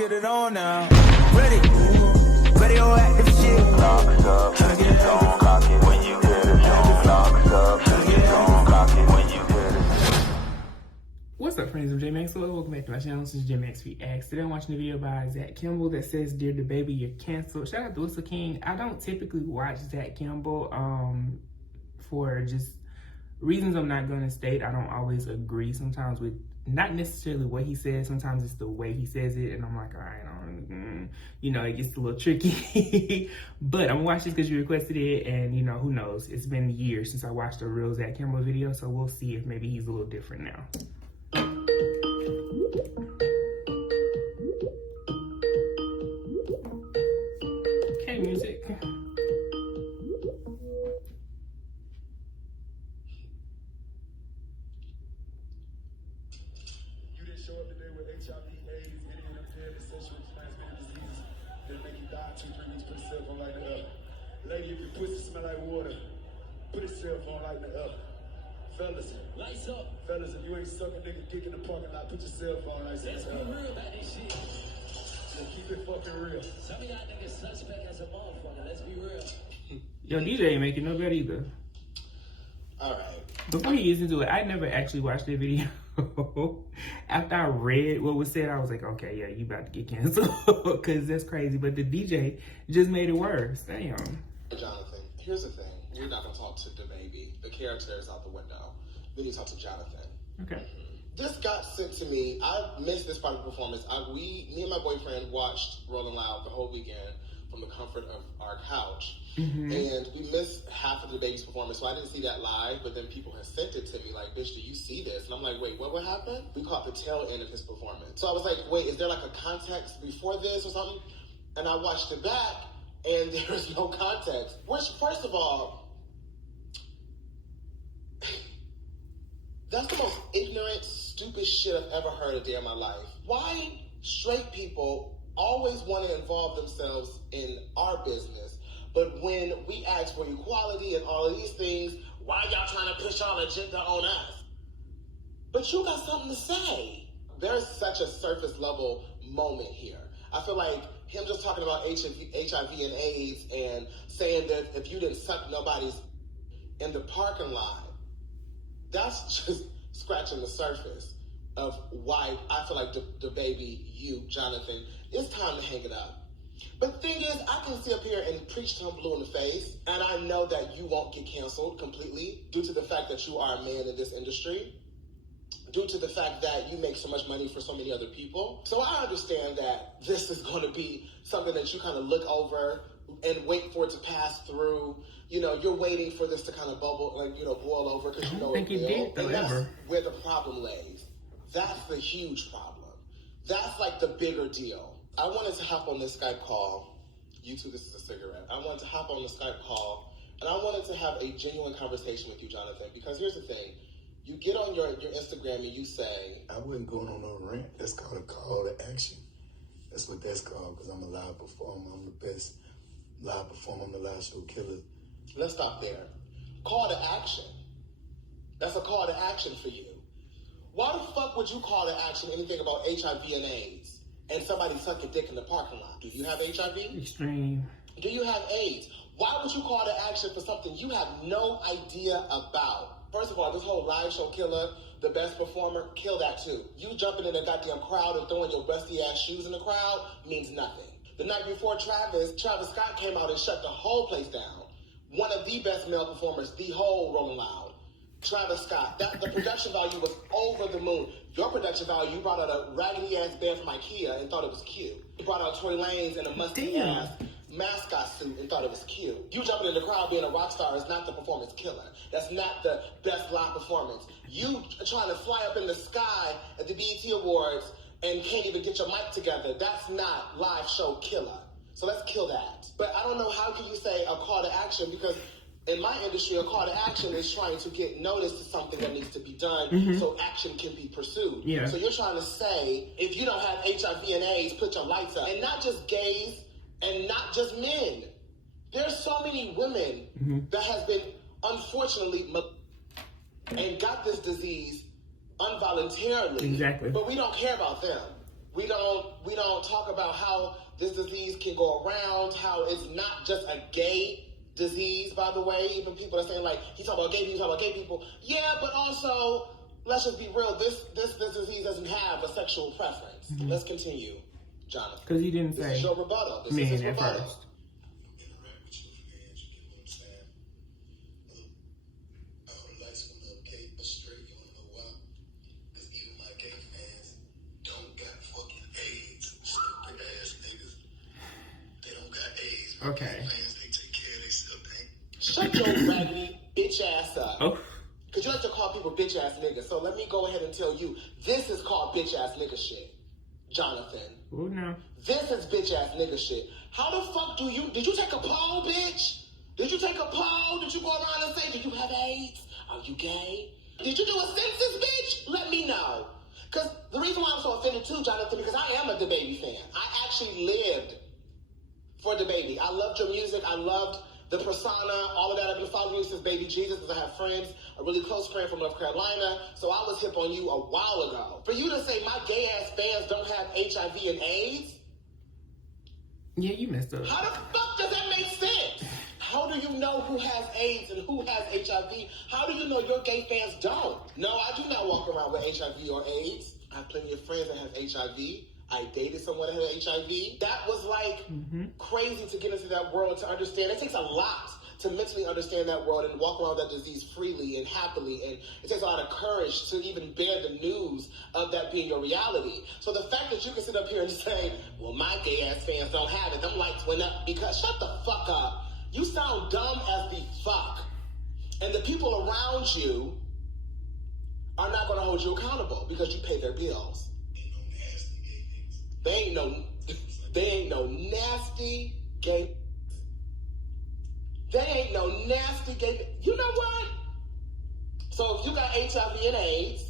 get it on now. Ready. Radioactive shit. Locks up, don't cock it when you hit it. Don't locks up, don't cock it when you hit it. What's up, friends? I'm Maxwell. Welcome back to my channel. This is Max Reacts. Today I'm watching a video by Zach Campbell that says, "Dear DaBaby, you're canceled." Shout out to Whistle King. I don't typically watch Zach Campbell for just reasons I'm not going to state. I don't always agree sometimes with not necessarily what he says. Sometimes it's the way he says it, and I'm like, all right, you know, it gets a little tricky. But I'm gonna watch this because you requested it, and you know, who knows? It's been years since I watched a real Zach Campbell video, so we'll see if maybe he's a little different now. Okay, music. Show up today with HIV, AIDS, any unfairly sexually transmitted diseases that make you die 2-3 weeks. Put a cell phone light in the oven. Lady, if your pussy smell like water, put a cell phone light in the oven. Fellas, lights up. Fellas, if you ain't sucking nigga dick in the parking lot, put your cell phone lights in the oven. Let's be real about this shit. So keep it fucking real. Some of y'all niggas suspect as a motherfucker. Let's be real. Yo, DJ ain't making no bet either. All right. Before he gets into it, I never actually watched the video. After I read what was said, I was like, okay, yeah, you about to get canceled because that's crazy. But the DJ just made it worse. Damn. Jonathan, here's the thing. You're not going to talk to DaBaby. The character is out the window. We need to talk to Jonathan. Okay. This got sent to me. I missed this part of the performance. Me and my boyfriend watched Rolling Loud the whole weekend from the comfort of our couch. Mm-hmm. And we missed half of DaBaby's performance, so I didn't see that live, but then people had sent it to me like, bitch, do you see this? And I'm like, wait, what happened? We caught the tail end of his performance. So I was like, wait, is there like a context before this or something? And I watched it back, and there was no context. Which, first of all, that's the most ignorant, stupid shit I've ever heard a day in my life. Why straight people always want to involve themselves in our business, but when we ask for equality and all of these things, why y'all trying to push y'all agenda on us? But you got something to say. There's such a surface level moment here. I feel like him just talking about HIV and AIDS and saying that if you didn't suck nobody's in the parking lot, that's just scratching the surface of why I feel like DaBaby, you, Jonathan, it's time to hang it up. But the thing is, I can sit up here and preach to him blue in the face, and I know that you won't get canceled completely due to the fact that you are a man in this industry, due to the fact that you make so much money for so many other people. So I understand that this is going to be something that you kind of look over and wait for it to pass through. You know, you're waiting for this to kind of bubble, like, you know, boil over because you know it will. And that's where the problem lays. That's the huge problem. That's like the bigger deal. I wanted to hop on this Skype call. You too, this is a cigarette. I wanted to hop on the Skype call, and I wanted to have a genuine conversation with you, Jonathan, because here's the thing. You get on your Instagram and you say, I wasn't going on no rant. That's called a call to action. That's what that's called, because I'm a live performer. I'm the best live performer. I'm the live show killer. Let's stop there. Call to action. That's a call to action for you. Why the fuck would you call to action anything about HIV and AIDS and somebody suck your dick in the parking lot? Do you have HIV? Extreme. Do you have AIDS? Why would you call to action for something you have no idea about? First of all, this whole live show killer, the best performer, kill that too. You jumping in a goddamn crowd and throwing your rusty ass shoes in the crowd means nothing. The night before Travis Scott came out and shut the whole place down. One of the best male performers, the whole Rolling Loud. Travis Scott, the production value was over the moon. Your production value, you brought out a raggedy ass band from IKEA and thought it was cute. You brought out Tory Lanez and a musty ass mascot suit and thought it was cute. You jumping in the crowd being a rock star is not the performance killer. That's not the best live performance. You trying to fly up in the sky at the BET Awards and can't even get your mic together. That's not live show killer. So let's kill that. But I don't know, how can you say a call to action, because in my industry, a call to action is trying to get notice to something that needs to be done so action can be pursued. Yeah. So you're trying to say, if you don't have HIV and AIDS, put your lights up. And not just gays and not just men. There's so many women that has been, unfortunately, and got this disease involuntarily. Exactly. But we don't care about them. We don't talk about how this disease can go around, how it's not just a gay disease, by the way. Even people are saying, like, he's talking about gay people, he's talking about gay people. Yeah, but also, let's just be real, this disease doesn't have a sexual preference. Mm-hmm. Let's continue, Jonathan. Because he didn't This say is your rebuttal. This is men his at rebuttal. first. Interact with your friends, you get what I'm saying? Look, all the lights went up gay, but straight, you wanna know why? Because even my gay fans don't got fucking AIDS. Stupid ass niggas. They don't got AIDS. My Okay. gay fans, they take care of themselves. Shut your raggedy bitch ass up. Oh, Because you like to call people bitch ass niggas. So let me go ahead and tell you, this is called bitch ass nigga shit, Jonathan. oh no. This is bitch ass nigga shit. How the fuck did you take a poll, bitch? Did you take a poll? Did you go around and say, do you have AIDS? Are you gay? Did you do a census, bitch? Let me know. Because the reason why I'm so offended too, Jonathan, because I am a DaBaby fan. I actually lived for DaBaby. I loved your music. I loved the persona, all of that. I've been following you since Baby Jesus, because I have friends, a really close friend from North Carolina. So I was hip on you a while ago. For you to say my gay ass fans don't have HIV and AIDS, Yeah, you messed up. how the fuck does that make sense? How do you know who has AIDS and who has HIV? How do you know your gay fans don't? No, I do not walk around with HIV or AIDS. I have plenty of friends that have HIV. I dated someone that had HIV. That was like crazy to get into that world, to understand. It takes a lot to mentally understand that world and walk around that disease freely and happily. And it takes a lot of courage to even bear the news of that being your reality. So the fact that you can sit up here and say, well, my gay ass fans don't have it, them lights went up, because shut the fuck up. You sound dumb as the fuck. And the people around you are not going to hold you accountable because you pay their bills. They ain't no nasty gay. They ain't no nasty gay. You know what? So if you got HIV and AIDS,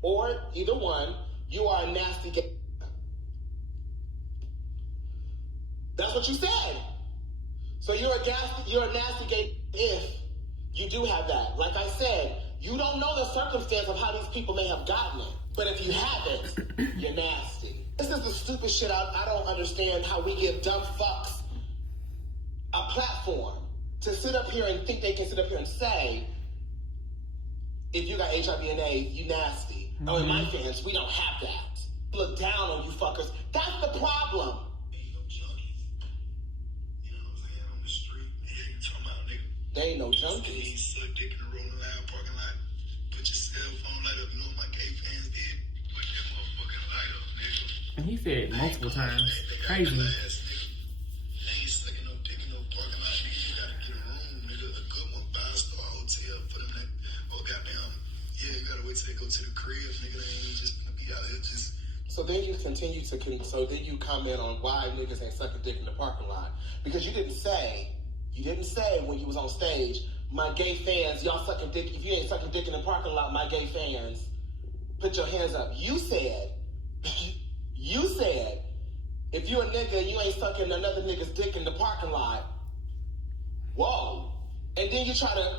or either one, you are a nasty gay. That's what you said. So you're a nasty gay if you do have that. Like I said, you don't know the circumstance of how these people may have gotten it. But if you have it, you're nasty. This is the stupid shit. I don't understand how we give dumb fucks a platform to sit up here and think they can sit up here and say, if you got HIV and AIDS, you nasty. Mm-hmm. Oh, in my fans, we don't have that. Look down on you fuckers. That's the problem. They ain't no junkies. Suck dick in the rolling loud parking lot. Put your cell phone light up. You know what my gay fans did? Put that motherfucking light up, nigga. And he said multiple times. Crazy. They ain't sucking no dick in no parking lot, nigga. You gotta get a room, nigga. A good one, 5-star hotel. Put them in that. Oh, goddamn. Yeah, you gotta wait till they go to the crib, nigga. They ain't just gonna be out here just. So then you continue to, so then you comment on why niggas ain't sucking dick in the parking lot. Because you didn't say when you was on stage, my gay fans, y'all sucking dick. If you ain't sucking dick in the parking lot, my gay fans, put your hands up. You said, if you a nigga and you ain't sucking another nigga's dick in the parking lot, whoa. And then you try to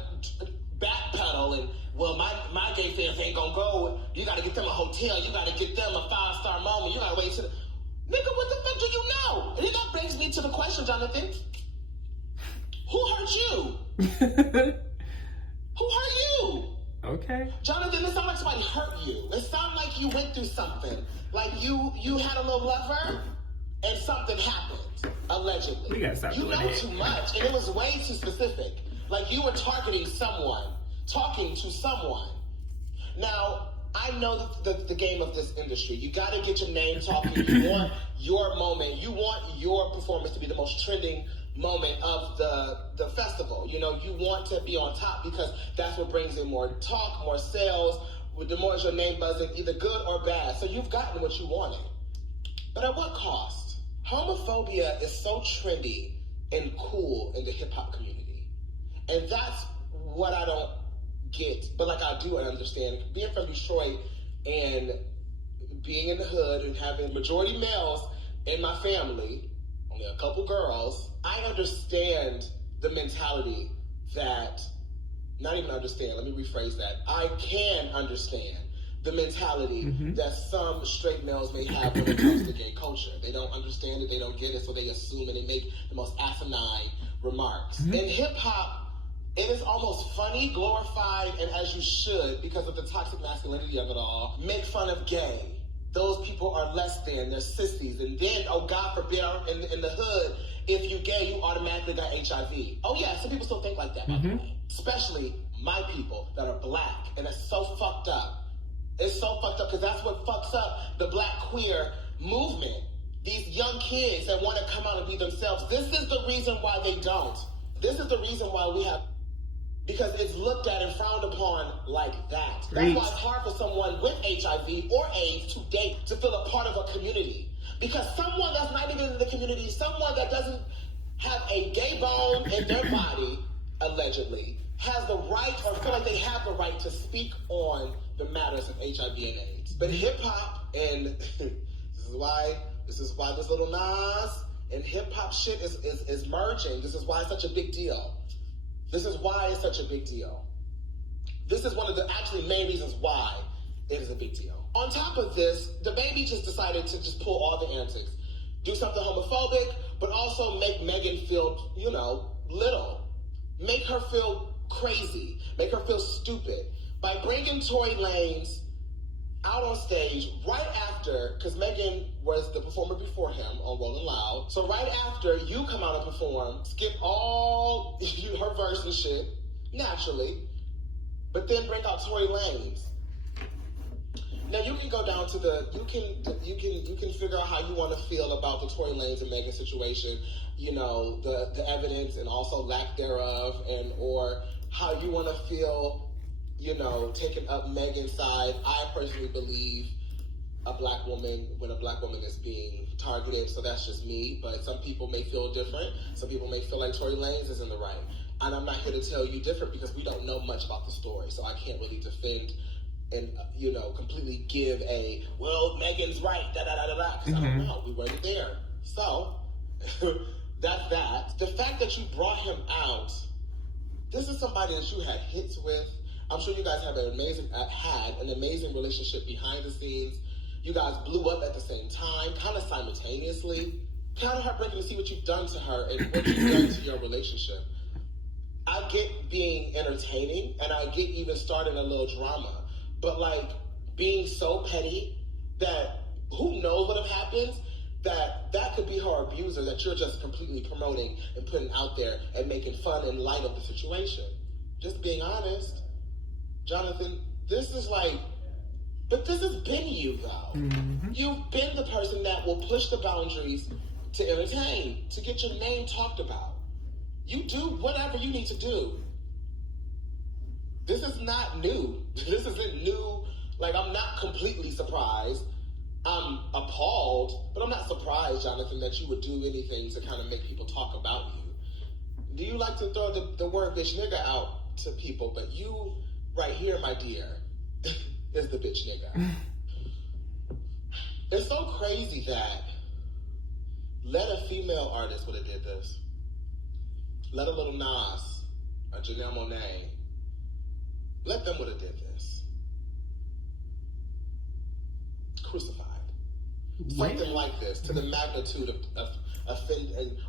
backpedal and, well, my gay fans ain't gonna go. You gotta get them a hotel. You gotta get them a 5-star moment. You gotta wait till nigga, what the fuck do you know? And then that brings me to the question, Jonathan. Who hurt you? Who hurt you? Okay. Jonathan, it sounds like somebody hurt you. It sounds like you went through something. Like you had a little lover and something happened, allegedly. We gotta stop you doing know that. too much, and it was way too specific. Like you were targeting someone, talking to someone. Now, I know the game of this industry. You gotta get your name talking. You want your moment. You want your performance to be the most trending moment of the festival. You know, you want to be on top because that's what brings in more talk, more sales. The more is your name buzzing, either good or bad. So you've gotten what you wanted. But at what cost? Homophobia is so trendy and cool in the hip hop community. And that's what I don't get. But like I do understand, being from Detroit and being in the hood and having majority males in my family, only a couple girls, I understand the mentality that, not even understand, let me rephrase that. I can understand the mentality that some straight males may have when it comes to gay culture. They don't understand it, they don't get it, so they assume and they make the most asinine remarks. In hip-hop, it is almost funny, glorified, and as you should, because of the toxic masculinity of it all, make fun of gay. Those people are less than, they're sissies. And then, oh God forbid, in the hood, if you gay, you automatically got HIV. Oh yeah, some people still think like that, by the way. Especially my people that are black, and it's so fucked up. It's so fucked up, because that's what fucks up the black queer movement. These young kids that want to come out and be themselves. This is the reason why they don't. This is the reason why we have, because it's looked at and frowned upon like that. That's why it's hard for someone with HIV or AIDS to date, to feel a part of a community. Because someone that's not even in the community, someone that doesn't have a gay bone in their body, allegedly, has the right or feel like they have the right to speak on the matters of HIV and AIDS. But hip-hop, and this is why this little Nas and hip-hop shit is merging. This is why it's such a big deal. This is why it's such a big deal. This is one of the actually main reasons why it is a big deal. On top of this, DaBaby just decided to just pull all the antics. Do something homophobic, but also make Megan feel, little. Make her feel crazy. Make her feel stupid. By bringing Tory Lanez out on stage right after, because Megan was the performer before him on Rollin' Loud. So right after you come out and perform, skip all her verse and shit, naturally, but then bring out Tory Lanez. Now you can go down to you can figure out how you want to feel about the Tory Lanez and Megan situation, the evidence and also lack thereof, and or how you want to feel, taking up Megan's side. I personally believe when a black woman is being targeted, so that's just me, but some people may feel different. Some people may feel like Tory Lanez is in the right. And I'm not here to tell you different because we don't know much about the story, so I can't really defend and, completely give Megan's right, da-da-da-da-da, because I don't know, we weren't there. So, that's that. The fact that you brought him out, this is somebody that you had hits with. I'm sure you guys had an amazing relationship behind the scenes. You guys blew up at the same time, kind of simultaneously. Kind of heartbreaking to see what you've done to her and what you've done to your relationship. I get being entertaining, and I get even starting a little drama, but being so petty that who knows what happens, that could be her abuser that you're just completely promoting and putting out there and making fun and light of the situation. Just being honest. Jonathan, this has been you, though. You've been the person that will push the boundaries to entertain, to get your name talked about. You do whatever you need to do. This is not new. This isn't new. I'm not completely surprised. I'm appalled, but I'm not surprised, Jonathan, that you would do anything to kind of make people talk about you. Do you like to throw the word bitch nigga out to people? But you, right here, my dear, is the bitch nigga. It's so crazy that let a female artist would have did this. Let a little Nas, a Janelle Monáe, let them would have did this. Crucified. Something like this, to the magnitude of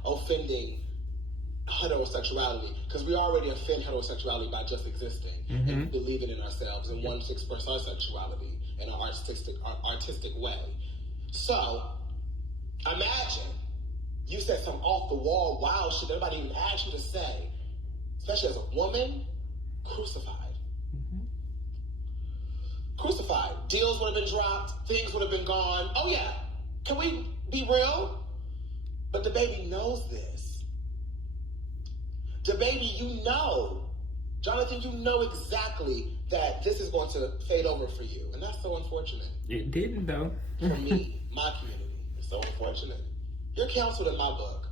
offending heterosexuality, because we already offend heterosexuality by just existing and believing in ourselves and wanting to express our sexuality in an artistic way. So, imagine you said some off-the-wall wild shit that nobody even asked you to say, especially as a woman. Crucified. Crucified. Deals would have been dropped. Things would have been gone. Oh yeah. Can we be real? But DaBaby knows this. DaBaby, you know. Jonathan, you know exactly that this is going to fade over for you. And that's so unfortunate. It didn't, though. For me, my community. It's so unfortunate. You're counseled in my book.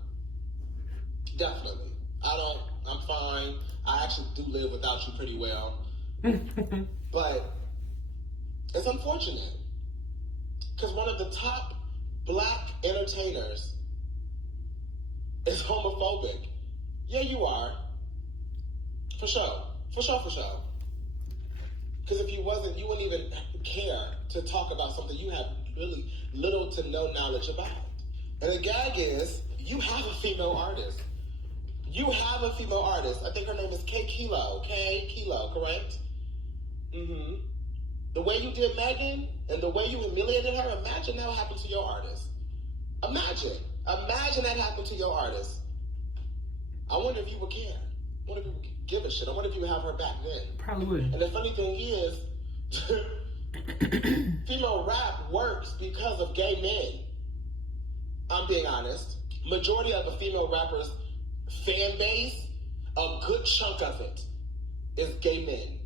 Definitely. I'm fine. I actually do live without you pretty well. But it's unfortunate. Because one of the top black entertainers is homophobic. Yeah, you are. For sure. Because if you wasn't, you wouldn't even care to talk about something you have really little to no knowledge about. And the gag is, you have a female artist. You have a female artist. I think her name is Kilo, correct? Mm-hmm. The way you did Megan and the way you humiliated her, imagine that happened to your artist. Imagine that happened to your artist. I wonder if you would care. I wonder if you would give a shit. I wonder if you would have her back then. Probably would. And the funny thing is, female rap works because of gay men. I'm being honest. Majority of the female rappers' fan base, a good chunk of it is gay men.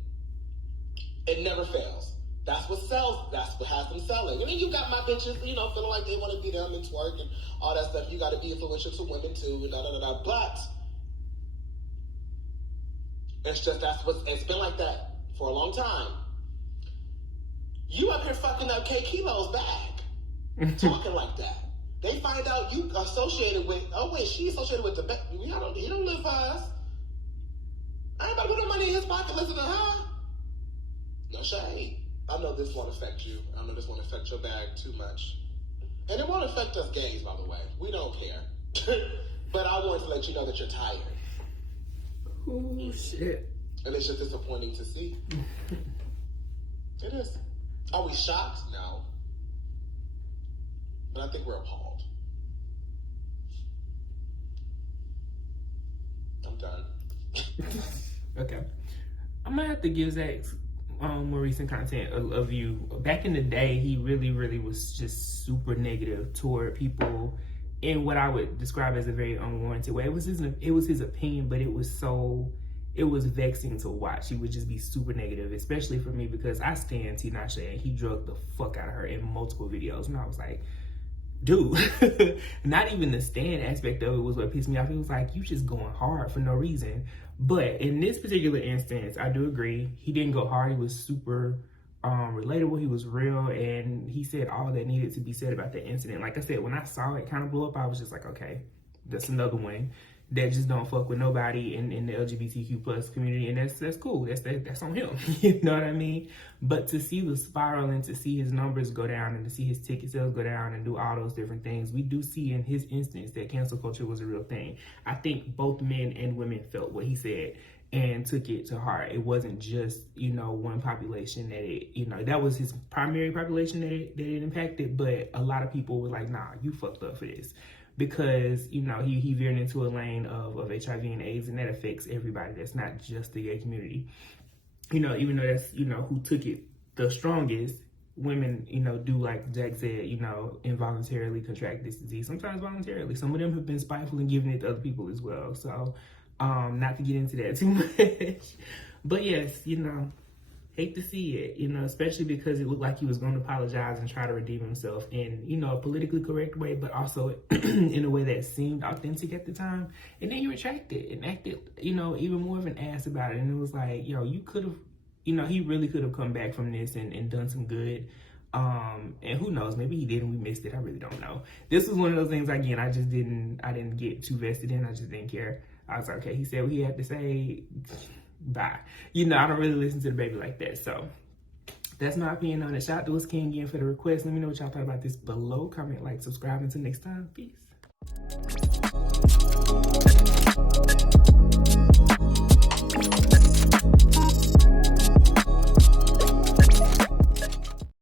It never fails. That's what sells. That's what has them selling. And then you got my bitches, feeling like they want to be them and twerk and all that stuff. You got to be influential to women too, and da-da-da-da. But it's just it's been like that for a long time. You up here fucking up Kilo's bag, talking like that. They find out you associated with. Oh wait, she associated with DaBaby. He don't live for us. I ain't about to put no money in his pocket. Listen to her. No shade. I know this won't affect you. I know this won't affect your bag too much. And it won't affect us gays, by the way. We don't care. But I wanted to let you know that you're tired. Oh, shit. And it's just disappointing to see. It is. Are we shocked? No. But I think we're appalled. I'm done. Okay. I'm gonna have to give Zach more recent content of you. Back in the day, he really, really was just super negative toward people in what I would describe as a very unwarranted way. It was his opinion, but it was vexing to watch. He would just be super negative, especially for me because I stand Tinashe and he drugged the fuck out of her in multiple videos. And I was like, dude, not even the stand aspect of it was what pissed me off. It was like, you just going hard for no reason. But in this particular instance, I do agree. He didn't go hard. He was super relatable. He was real. And he said all that needed to be said about that incident. Like I said, when I saw it kind of blow up, I was just like, okay, that's another one that just don't fuck with nobody in the LGBTQ plus community, and that's cool. That's on him. You know what I mean? But to see the spiral and to see his numbers go down and to see his ticket sales go down and do all those different things, we do see in his instance that cancel culture was a real thing. I think both men and women felt what he said and took it to heart. It wasn't just, one population that it, that was his primary population that it impacted, but a lot of people were like, nah, you fucked up for this. Because, he veered into a lane of HIV and AIDS, and that affects everybody. That's not just the gay community. Even though that's, who took it the strongest, women, do, like Jack said, involuntarily contract this disease, sometimes voluntarily. Some of them have been spiteful and giving it to other people as well. So, not to get into that too much. But yes, hate to see it, especially because it looked like he was going to apologize and try to redeem himself in, a politically correct way, but also in a way that seemed authentic at the time. And then he retracted and acted, even more of an ass about it. And it was like, you could have, he really could have come back from this and done some good. And who knows, maybe he did and we missed it. I really don't know. This was one of those things, again, I didn't get too vested in. I just didn't care. I was like, okay, he said what he had to say. Bye. I don't really listen to DaBaby like that. So that's my opinion on it. Shout out to us King again for the request. Let me know what y'all thought about this below. Comment, like, subscribe. Until next time. Peace.